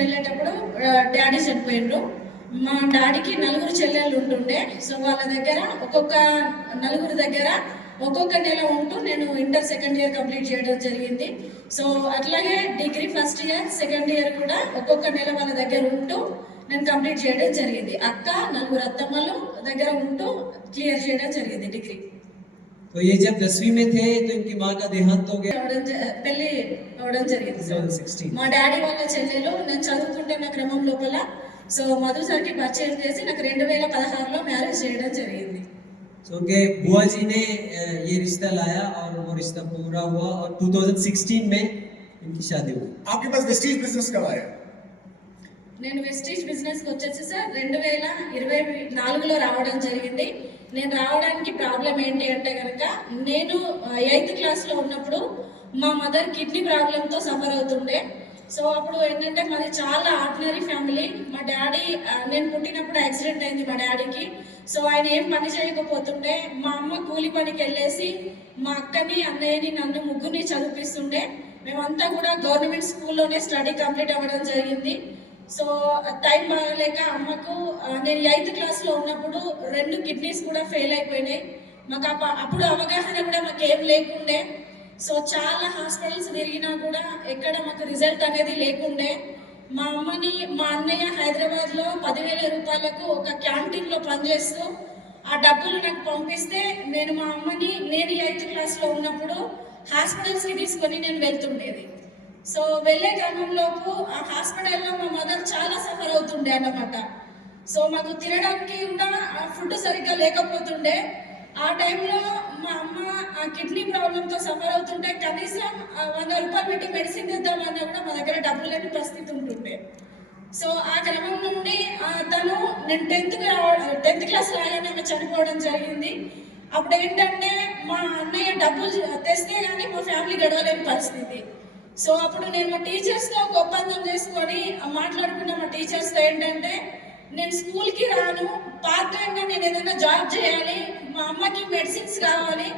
వెళ్ళేటప్పుడు డాడీ చనిపోయిండ్రు. మా డాడీకి 4 చెల్లెళ్ళు ఉంటుండే. సో వాళ్ళ దగ్గర నలుగురు దగ్గర ఒక్కొక్క నెల ఉంటూ నేను ఇంటర్ సెకండ్ ఇయర్ కంప్లీట్ చేయడం జరిగింది. సో అట్లాగే degree first year second year కూడా ఒక్కొక్క నెల వాళ్ళ దగ్గర ఉంటూ నేను కంప్లీట్ చేయడం జరిగింది. అక్క 4 అత్తమ్మలు దగ్గర ఉంటూ క్లియర్ చేయడం జరిగింది డిగ్రీ. तो ये जब 10वीं में थे तो इनकी माँ का देहांत हो गया పెళ్లి అవడం జరిగింది. 2016 మా డాడీ వాళ్ళ చెల్లెలు నేను చదువుకుంటున్న క్రమం లోపల సో మధు సార్కి పరిచయం చేసి నాకు 2016లో మ్యారేజ్ చేయడం జరిగింది. तो उनके बुआ जी ने ये रिश्ता लाया और वो रिश्ता पूरा हुआ और 2016 में इनकी शादी हुई. आपके पास वेस्टीज बिजनेस कब आया? నేను వెస్టీజ్ బిజినెస్కి వచ్చేసి సార్ 2024లో రావడం జరిగింది. నేను రావడానికి ప్రాబ్లం ఏంటి అంటే కనుక నేను 8th క్లాస్లో ఉన్నప్పుడు మా మదర్ కిడ్నీ ప్రాబ్లంతో సఫర్ అవుతుండే. సో అప్పుడు ఏంటంటే మాది చాలా ఆర్డినరీ ఫ్యామిలీ. మా డాడీ నేను పుట్టినప్పుడు యాక్సిడెంట్ అయింది మా డాడీకి. సో ఆయన ఏం పని చేయకపోతుండే. మా అమ్మ కూలి పనికి వెళ్ళేసి మా అక్కని అన్నయ్యని నన్ను ముగ్గురిని చదివిస్తుండే. మేమంతా కూడా గవర్నమెంట్ స్కూల్లోనే స్టడీ కంప్లీట్ అవ్వడం జరిగింది. సో టైం బాగలేక అమ్మకు నేను 8th క్లాస్లో ఉన్నప్పుడు 2 కిడ్నీస్ కూడా ఫెయిల్ అయిపోయినాయి. మాకు అప్పుడు అవగాహన కూడా మాకు ఏం లేకుండే. సో చాలా హాస్పిటల్స్ తిరిగినా కూడా ఎక్కడ మాకు రిజల్ట్ అనేది లేకుండే. మా అమ్మని మా అన్నయ్య హైదరాబాద్లో 10,000 రూపాయలకు ఒక క్యాంటీన్లో పనిచేస్తూ ఆ డబ్బులు నాకు పంపిస్తే నేను మా అమ్మని నేను 8th క్లాస్లో ఉన్నప్పుడు హాస్పిటల్స్కి తీసుకొని నేను వెళ్తుండేది. సో వెళ్ళే క్రమంలోపు ఆ హాస్పిటల్లో మా మదర్ చాలా సఫర్ అవుతుండే అన్నమాట. సో మాకు తినడానికి కూడా ఫుడ్ సరిగ్గా లేకపోతుండే. ఆ టైంలో మా అమ్మ ఆ కిడ్నీ ప్రాబ్లంతో సఫర్ అవుతుంటే కనీసం 100 రూపాయలు పెట్టి మెడిసిన్ తెద్దామన్నా కూడా మా దగ్గర డబ్బులు లేని పరిస్థితి ఉంటుండే. సో ఆ క్రమం నుండి తను నేను 10th క్లాస్ రాగానే ఆమె చనిపోవడం జరిగింది. అప్పుడు ఏంటంటే మా అన్నయ్య డబ్బులు తెస్తే కానీ మా ఫ్యామిలీ గడవలేని పరిస్థితి. సో అప్పుడు నేను మా టీచర్స్తో ఒక ఒప్పందం చేసుకొని మాట్లాడుకున్న మా టీచర్స్తో ఏంటంటే నేను స్కూల్కి రాను, పార్ట్ టైంగా నేను ఏదైనా జాబ్ చేయాలి, మా అమ్మకి మెడిసిన్స్ కావాలి.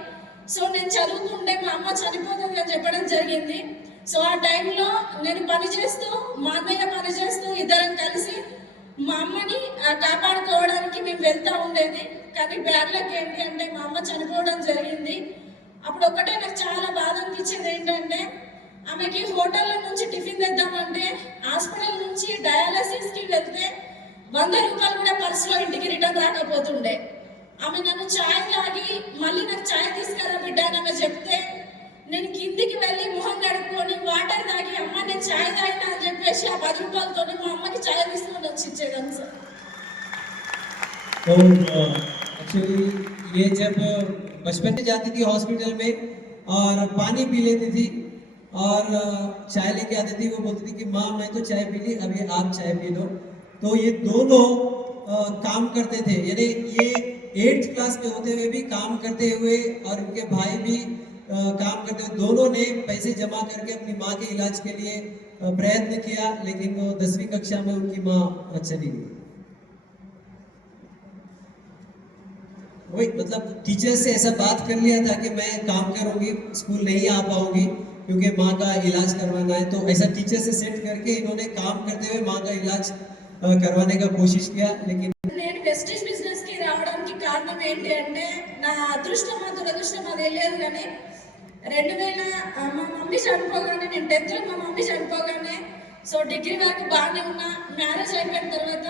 సో నేను చదువుకుంటే మా అమ్మ చనిపోతుంది అని చెప్పడం జరిగింది. సో ఆ టైంలో నేను పనిచేస్తూ మా అన్నయ్య పనిచేస్తూ ఇద్దరం కలిసి మా అమ్మని కాపాడుకోవడానికి మేము వెళ్తూ ఉండేది. కానీ బ్యాడ్ లక్ ఏంటి అంటే మా అమ్మ చనిపోవడం జరిగింది. అప్పుడు ఒక్కటే నాకు చాలా బాధ అనిపించేది ఏంటంటే ఆమెకి హోటల్లో నుంచి టిఫిన్ తెద్దామంటే హాస్పిటల్ నుంచి డయాలసిస్కి వెళ్తే 100 రూపాయలు కూడా పర్సులో ఇంటికి రిటర్న్ రాకపోతుండే. ఆమె నన్ను ఛాయ్ తాగి మళ్ళీ నాకు ఛాయ్ తీసుకురా బిడ్డ అని ఆమె చెప్తే నేను కిందికి వెళ్ళి మొహం కడుక్కొని వాటర్ తాగి అమ్మ నేను ఛాయ్ తాగినా అని చెప్పేసి ఆ 10 రూపాయలతో మా అమ్మకి ఛాయ్ తీసుకొని వచ్చి ఇచ్చేదాన్ని సార్. तो एक्चुअली ये जब बचपन में जाती थी हॉस्पिटल में और पानी पी लेती थी और चाय लेके आती थी, वो बोलती थी कि माँ मैं तो चाय पी ली, अभी आप चाय पी लो. तो ये दोनों काम करते थे, यानी ये 8th क्लास में होते हुए भी काम करते हुए और उनके भाई भी काम करते हुए दोनों ने पैसे जमा करके अपनी माँ के इलाज के लिए प्रयत्न किया. लेकिन वो 10वीं कक्षा में उनकी माँ चली गई. वही मतलब टीचर से ऐसा बात कर लिया था कि मैं काम करूंगी, स्कूल नहीं आ पाऊंगी क्योंकि माँ का इलाज करवाना है. तो ऐसा टीचर से सेट करके इन्होंने काम करते हुए माँ का इलाज करवाने का कोशिश किया. लेकिन నేను వెస్టీజ్ బిజినెస్కి రావడానికి కారణం ఏంటి అంటే నా అదృష్టమా దురదృష్టమా తెలియదు కానీ 2000 మా మమ్మీ చనిపోగానే నేను 10th మా మమ్మీ చనిపోగానే సో డిగ్రీ వరకు బాగానే ఉన్నా. మ్యారేజ్ అయిపోయిన తర్వాత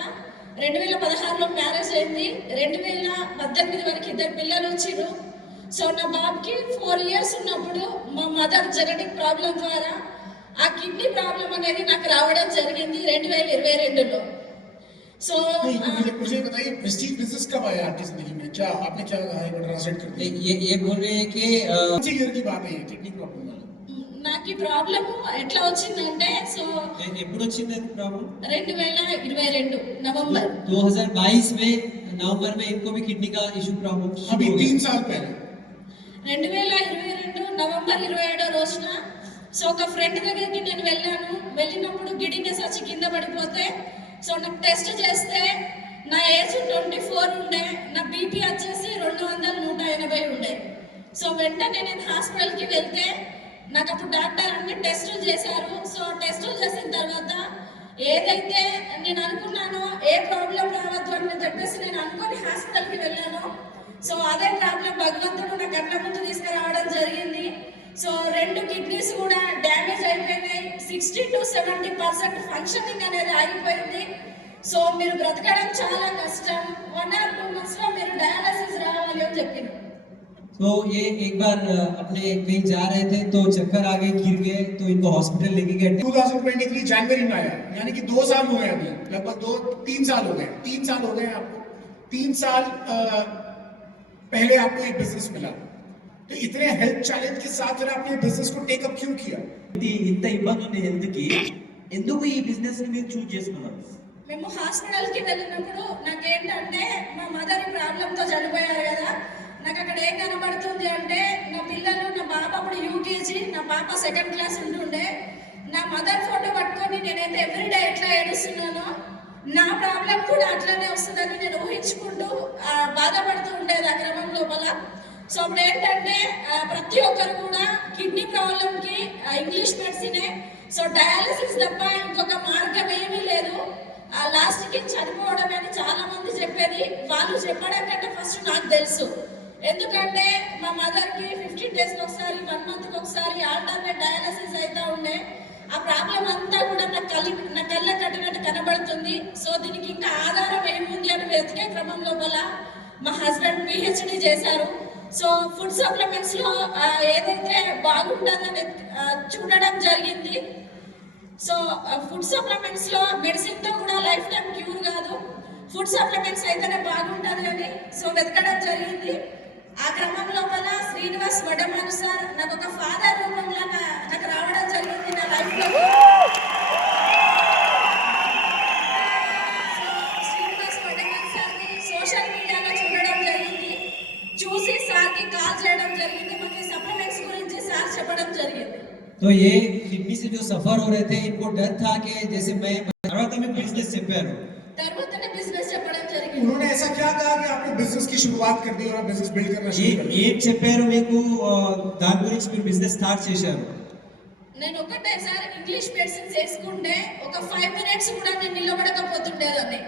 2016లో మ్యారేజ్ అయింది. 2018 వరకు 2 పిల్లలు వచ్చిర్రు. సో నా బాబుకి 4 ఇయర్స్ ఉన్నప్పుడు మా మదర్ జెనెటిక్ ప్రాబ్లం ద్వారా ఆ కిడ్నీ ప్రాబ్లం అనేది నాకు రావడం జరిగింది 2022లో. సో मुझे बताइए प्रेस्टीज बिजनेस कब आया आपकी जिंदगी में? क्या आपने क्या ट्रांसलेट कर दिया? ये बोल रहे हैं कि कौन सी ईयर की बात है ये किडनी प्रॉब्लम वाली? నాకు ఈ ప్రాబ్లం ఎట్లా వచ్చిందంటే సో ఎప్పుడు వచ్చింది ప్రాబ్లం? 2022 నవంబర్ 2022 में नवंबर में इनको भी किडनी का इशू प्रॉब्लम अभी 3 साल पहले 2022 నవంబర్ 27 రోజున సో ఒక ఫ్రెండ్ దగ్గరికి నేను వెళ్ళినప్పుడు గిడినెస్ వచ్చి కింద పడిపోతే సో నాకు టెస్ట్ చేస్తే నా ఏజ్ 24 ఉండే, నా బీపీ వచ్చేసి 200/180 ఉండే. సో వెంటనే నేను హాస్పిటల్కి వెళ్తే నాకు అప్పుడు డాక్టర్ అన్ని టెస్టులు చేశారు. సో టెస్టులు చేసిన తర్వాత ఏదైతే నేను అనుకున్నానో ఏ ప్రాబ్లం రావద్దు అని చెప్పేసి నేను అనుకుని హాస్పిటల్కి వెళ్ళాను. సో అదే ప్రాబ్లం భగవంతుడు నా కళ్ళ ముందు తీసుకురావడం జరిగింది. సో 2 కిడ్నీస్ కూడా డ్యామేజ్ అయిపోయినాయి. 60 to 70% ఫంక్షనింగ్ అనేది ఆగిపోయింది. సో మీరు బ్రతకడం చాలా కష్టం, 1 or 2 months లో మీరు డయాలసిస్ రావాలి అని చెప్పింది. तो ये एक बार अपने कहीं जा रहे थे तो चक्कर आ गए, गिर गए, तो इनको हॉस्पिटल लेके गए. 2023 जनवरी में आया, यानी कि 2 साल हो गए अभी, लगभग 2-3 साल हो गए, 3 साल हो गए आपको. 3 साल पहले आपको एक बिजनेस मिला, तो इतने हेल्थ चैलेंज के साथ फिर आपने बिजनेस को टेकअप क्यों किया? ఇంత ఇబ్బంది ఉంది హెల్త్కి, ఎందుకు ఈ బిజినెస్ ని మీరు చూస్ చేసుకున్నారు? మేము హాస్పిటల్కి వెళ్ళినప్పుడు నాకేంటంటే మా మదర్ ప్రాబ్లంతో చనిపోయారు కదా, నాకు అక్కడ ఏం కనబడుతుంది అంటే నా పిల్లలు, నా బాబు అప్పుడు యూకేజీ, నా పాప 2nd క్లాస్ ఉంటుండే. నా మదర్ ఫోటో పట్టుకొని నేనైతే ఎవ్రీడే ఎట్లా ఏడుస్తున్నానో నా ప్రాబ్లం కూడా అట్లనే వస్తుందని నేను ఊహించుకుంటూ బాధపడుతూ ఉండేది ఆ క్రమం లోపల. సో అప్పుడు ఏంటంటే ప్రతి ఒక్కరు కూడా కిడ్నీ ప్రాబ్లంకి ఇంగ్లీష్ మెడిసినే, సో డయాలసిస్ తప్ప ఇంకొక మార్గం ఏమీ లేదు, లాస్ట్కి చనిపోవడం అని చాలా మంది చెప్పేది. వాళ్ళు చెప్పడం కంటే ఫస్ట్ నాకు తెలుసు, ఎందుకంటే మా మదర్కి 15 డేస్కి ఒకసారి, 1 మంత్కి ఒకసారి ఆల్టర్నేట్ డయాలసిస్ అవుతూ ఉండే. ఆ ప్రాబ్లం అంతా కూడా నా కళ్ళ కట్టినట్టు కనబడుతుంది. సో దీనికి ఇంకా ఆధారం ఏముంది అని వెతికే క్రమం లోపల మా హస్బెండ్ PhD చేశారు. సో ఫుడ్ సప్లిమెంట్స్ లో ఏదైతే బాగుంటుందని చూడడం జరిగింది. సో ఫుడ్ సప్లిమెంట్స్ లో మెడిసిన్ తో కూడా లైఫ్ టైం క్యూర్ కాదు, ఫుడ్ సప్లిమెంట్స్ అయితేనే బాగుంటుంది అని సో వెతకడం జరిగింది. ఆ క్రమం లోపల శ్రీనివాస్ వడమాను సార్ నాకు ఒక ఫాదర్ రూపంలో నాకు రావడం జరిగింది నా లైఫ్ లో. శ్రీనివాస్ వడమాను సార్ని సోషల్ మీడియాలో చూడడం జరిగింది, చూసి సార్కి కాల్ చేయడం జరిగింది, మాకు సప్లిమెంట్స్ గురించి సార్ చెప్పడం జరిగింది. तो ये किडनी से जो सफर हो रहे थे, इनको डर था कि जैसे मैं తర్వాత में बिजनेस చెప్పారు. తర్వాతనే బిజినెస్ చెప్పడం జరిగింది. उन्होंने ऐसा क्या कहा कि आपने बिजनेस की शुरुआत कर दी और बिजनेस बिल्ड करना शुरू कर दिया? ఏం చెప్పారు మీకు, దాని గురించి మీరు బిజినెస్ స్టార్ట్ చేశారు? నేను ఒకటే సార్ ఇంగ్లీష్ మెడిసిన్స్ వేసుకుంటే ఒక 5 minutes కూడా నేను నిలబడకపోతుండేదాన్ని.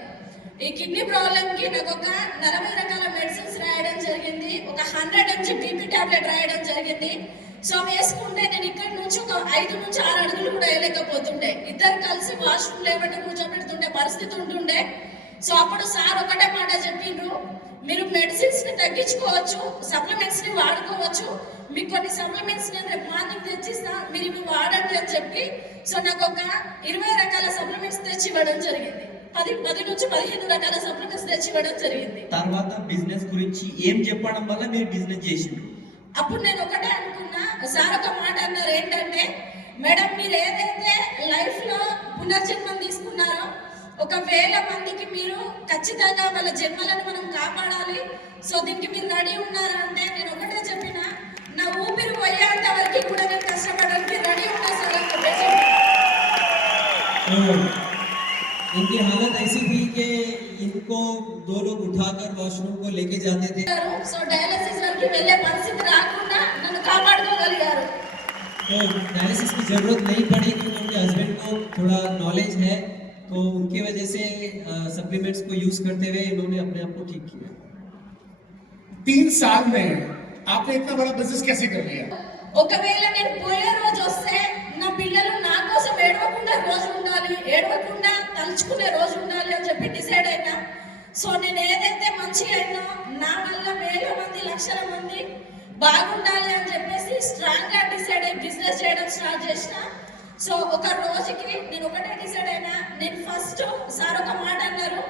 ఈ కిడ్నీ ప్రాబ్లంకి నాకు ఒక 40 రకాల మెడిసిన్స్ రాయడం జరిగింది, ఒక 100 mg BP టాబ్లెట్ రాయడం జరిగింది. సో వేసుకుంటే నేను ఇక్కడ నుంచి ఒక 5 నుంచి 6 అడుగులు కూడా వేయలేకపోతుండే, ఇద్దరు కలిసి వాష్రూమ్ లేబట్టి కూర్చోబెడుతుండే పరిస్థితి ఉంటుండే. సో అప్పుడు సార్ ఒకటే మాట చెప్పిండ్రు, మీరు మెడిసిన్స్ ని తగ్గించుకోవచ్చు, సప్లిమెంట్స్ ని వాడుకోవచ్చు, మీకు కొన్ని సప్లిమెంట్స్ నేను రేపు మార్నింగ్ తెచ్చిస్తా, మీరు ఇవి వాడండి అని చెప్పి సో నాకు ఒక 20 రకాల సప్లిమెంట్స్ తెచ్చి ఇవ్వడం జరిగింది. 10 నుంచి 15 రకాల సప్లిమెంట్స్ తెచ్చి ఇవ్వడం జరిగింది. తర్వాత బిజినెస్ గురించి ఏం చెప్పడం వల్ల మీరు బిజినెస్ చేసిండ్రు? అప్పుడు నేను ఒకటే అనుకున్నా, సార్ ఒక మాట అన్నారు ఏంటంటే, మేడం మీరు ఏదైతే లైఫ్ లో పునర్జన్మం తీసుకున్నారో 1,000 మందికి మీరు ఖచ్చితంగా వాళ్ళ జన్మలను మనం కాపాడాలి, సో దీనికి మీరు రెడీ ఉన్నారా అంటే నేను ఒకటే చెప్పిన, నా ఊపిరి పోయేంత వరకు కూడా నేను కష్టపడడానికి రెడీ ఉన్నా సార్ అని చెప్పేసి. इनकी हालत ऐसी थी कि इनको 2 लोग उठाकर वॉशरूम को लेके जाते थे. సో డయాలసిస్ వరకు వెళ్ళే పరిస్థితి రాకుండా నన్ను కాపాడుకోగలిగారు. तो डायलिसिस की जरूरत नहीं पड़ी क्योंकि उनके हस्बैंड को थोड़ा नॉलेज है, तो उनकी वजह से सप्लीमेंट्स को यूज करते हुए इन्होंने अपने आप को ठीक किया. 3 साल में आपने इतना बड़ा बिजनेस कैसे कर लिया? ఒకవేళ నేను పోయే రోజు వస్తే నా పిల్లలు నా కోసం ఏడవకుండా రోజు ఉండాలి, ఏడవకుండా తలుచుకునే రోజు ఉండాలి అని చెప్పి డిసైడ్ అయినా. సో నేను ఏదైతే మంచి అయినా నా వల్ల 1000 మంది 1,00,000 మంది బాగుండాలి అని చెప్పేసి స్ట్రాంగ్ గా డిసైడ్ అయ్యి బిజినెస్ చేయడం స్టార్ట్ చేసిన. సో ఒక రోజుకి నేను ఒకటే డిసైడ్ అయినా, నేను ఫస్ట్ సార్ ఒక మాట అన్నారు,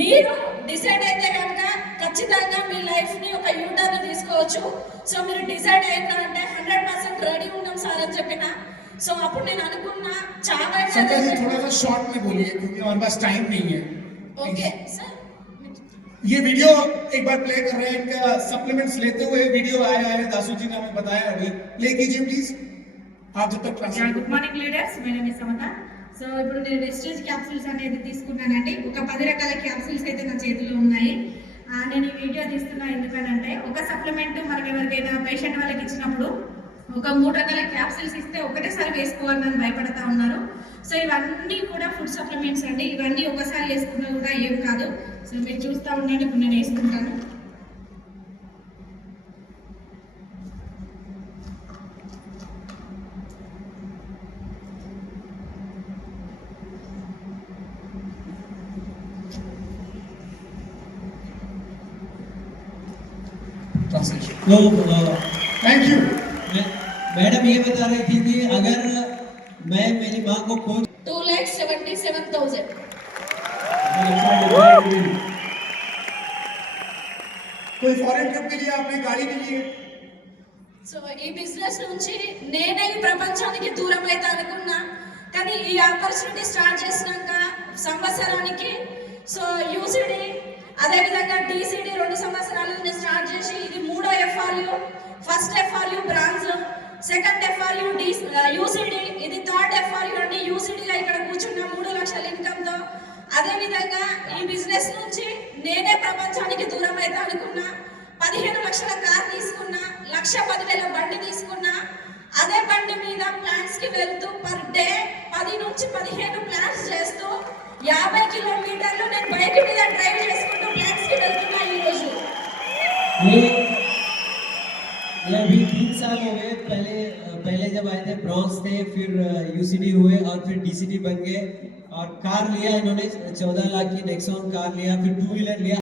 మీరు డిసైడ్ అయితే కనుక ఖచ్చితంగా మీ లైఫ్ ని ఒక యూటర్న్ తీసుకోవచ్చు, సో మీరు డిసైడ్ అయినా అంటే 100% రెడీ ఉన్నాం సార్ అని చెప్పిన. సో అప్పుడు నేను అనుకున్నా संजय जी थोड़ा सा शॉर्ट में बोलिए क्योंकि हमारे पास टाइम नहीं है. Okay sir. ये वीडियो एक बार प्ले कर रहे हैं, इनका सप्लीमेंट्स लेते हुए वीडियो आया है, दासू जी ने हमें बताया अभी, प्ले कीजिए प्लीज आप जब तक translate. Good morning leaders, my name is Samatha. So ఇప్పుడు నేను వెస్టేజ్ క్యాప్సూల్స్ అనేది తీసుకున్నానండి. ఒక 10 రకాల క్యాప్సూల్స్ అయితే నా చేతిలో ఉన్నాయి. నేను ఈ వీడియో తీస్తున్నా ఎందుకనంటే, ఒక సప్లిమెంట్ మనకి ఎవరికైనా పేషెంట్ వాళ్ళకి ఇచ్చినప్పుడు ఒక 3 రకాల క్యాప్సిల్స్ ఇస్తే ఒకటేసారి వేసుకోవాలని భయపడతా ఉన్నారు. సో ఇవన్నీ కూడా ఫుడ్ సప్లిమెంట్స్ అండి. ఇవన్నీ ఒకసారి వేసుకున్నా కూడా ఏం కాదు. సో మీరు చూస్తూ ఉండండి, ఇప్పుడు నేను వేసుకుంటాను. ट्रांसलेशन। तो थैंक यू। मैडम ये बता रही थी कि अगर मैं मेरी माँ को कोई 2,77,000 कोई फॉरेन ट्रिप के लिए आपने गाड़ी के लिए సో ఈ బిజినెస్ నుంచి నేనే ఈ ప్రపంచానికి దూరం అయితే అనుకున్నా, కానీ ఈ ఆపర్చునిటీ స్టార్ట్ చేసినాక సంవత్సరానికి సో యూసిడి అదేవిధంగా డిసిడి 2 సంవత్సరాలు నేను స్టార్ట్ చేసి ఇది 3వ FRU. First FRU bronze, second FRU UCD, ఇది థర్డ్ ఎఫ్ఆర్యు అండి. యూసిడిగా ఇక్కడ కూర్చున్న 3 లక్షల ఇన్కమ్తో. అదేవిధంగా ఈ బిజినెస్ నుంచి నేనే ప్రపంచానికి దూరం అయితే అనుకున్నా. 15 లక్షల కార్ తీసుకున్నా, 1,10,000 బండి తీసుకున్నా. అదే బండి మీద ప్లాన్స్ కి వెళ్తూ పర్ డే 10 నుంచి 15 ప్లాన్స్ చేస్తూ 50 కిలోమీటర్లు నేను బైక్ మీద డ్రైవ్ చేసుకుంటూ ప్లాన్స్ కి వెళ్తున్నా ఈ రోజు. ये अभी 3 साल हो गए। पहले जब आए थे ब्रॉन्ज थे, फिर यूसीडी हुए और फिर डीसीडी बन गए और कार लिया इन्होंने 14 लाख की नेक्सॉन कार लिया, फिर 2 व्हीलर लिया।